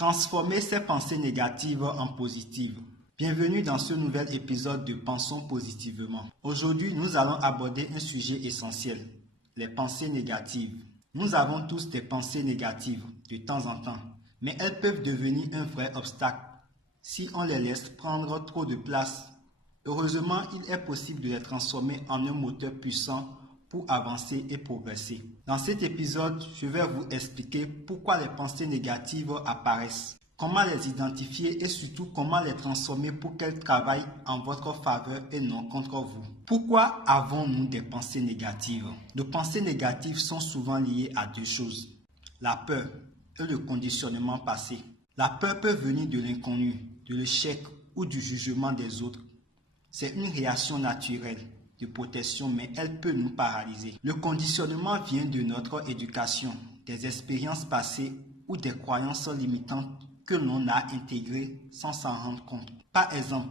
Transformer ses pensées négatives en positives. Bienvenue dans ce nouvel épisode de Pensons positivement. Aujourd'hui, nous allons aborder un sujet essentiel, les pensées négatives. Nous avons tous des pensées négatives de temps en temps, mais elles peuvent devenir un vrai obstacle si on les laisse prendre trop de place. Heureusement, il est possible de les transformer en un moteur puissant pour avancer et progresser. Dans cet épisode, je vais vous expliquer pourquoi les pensées négatives apparaissent, comment les identifier et surtout comment les transformer pour qu'elles travaillent en votre faveur et non contre vous. Pourquoi avons-nous des pensées négatives? Nos pensées négatives sont souvent liées à deux choses, la peur et le conditionnement passé. La peur peut venir de l'inconnu, de l'échec ou du jugement des autres. C'est une réaction naturelle de protection, mais elle peut nous paralyser. Le conditionnement vient de notre éducation, des expériences passées ou des croyances limitantes que l'on a intégrées sans s'en rendre compte. Par exemple,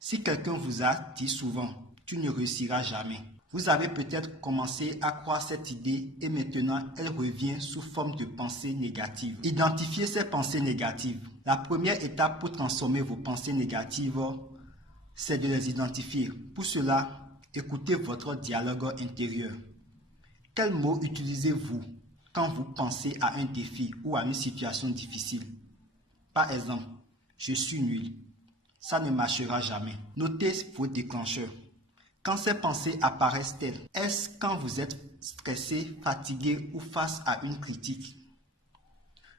si quelqu'un vous a dit souvent « tu ne réussiras jamais », vous avez peut-être commencé à croire cette idée et maintenant elle revient sous forme de pensées négatives. Identifiez ces pensées négatives. La première étape pour transformer vos pensées négatives, c'est de les identifier. Pour cela, écoutez votre dialogue intérieur. Quels mots utilisez-vous quand vous pensez à un défi ou à une situation difficile? Par exemple, je suis nul, ça ne marchera jamais. Notez vos déclencheurs. Quand ces pensées apparaissent-elles? Est-ce quand vous êtes stressé, fatigué ou face à une critique?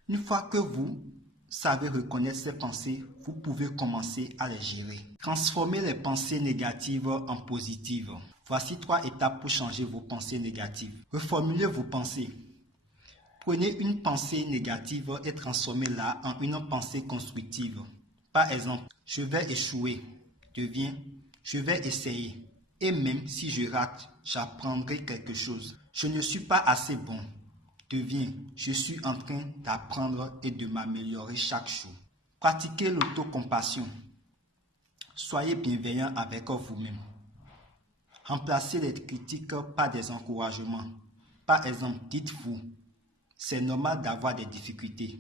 Une fois que vous savez reconnaître ces pensées, vous pouvez commencer à les gérer. Transformez les pensées négatives en positives. Voici 3 étapes pour changer vos pensées négatives. Reformulez vos pensées. Prenez une pensée négative et transformez-la en une pensée constructive. Par exemple, je vais échouer devient je vais essayer. Et même si je rate, j'apprendrai quelque chose. Je ne suis pas assez bon devient je suis en train d'apprendre et de m'améliorer chaque jour. Pratiquez l'autocompassion. Soyez bienveillant avec vous-même. Remplacez les critiques par des encouragements. Par exemple, dites-vous, c'est normal d'avoir des difficultés.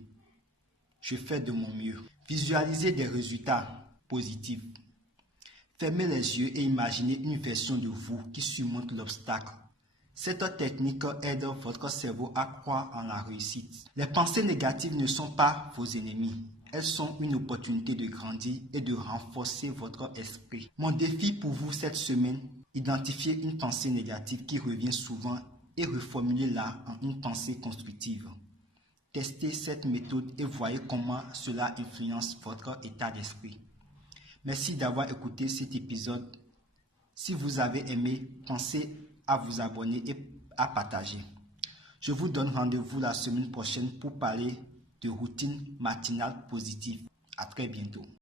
Je fais de mon mieux. Visualisez des résultats positifs. Fermez les yeux et imaginez une version de vous qui surmonte l'obstacle. Cette technique aide votre cerveau à croire en la réussite. Les pensées négatives ne sont pas vos ennemis. Elles sont une opportunité de grandir et de renforcer votre esprit. Mon défi pour vous cette semaine, identifiez une pensée négative qui revient souvent et reformulez-la en une pensée constructive. Testez cette méthode et voyez comment cela influence votre état d'esprit. Merci d'avoir écouté cet épisode. Si vous avez aimé, pensez à vous abonner et à partager. Je vous donne rendez-vous la semaine prochaine pour parler de routine matinale positive. À très bientôt.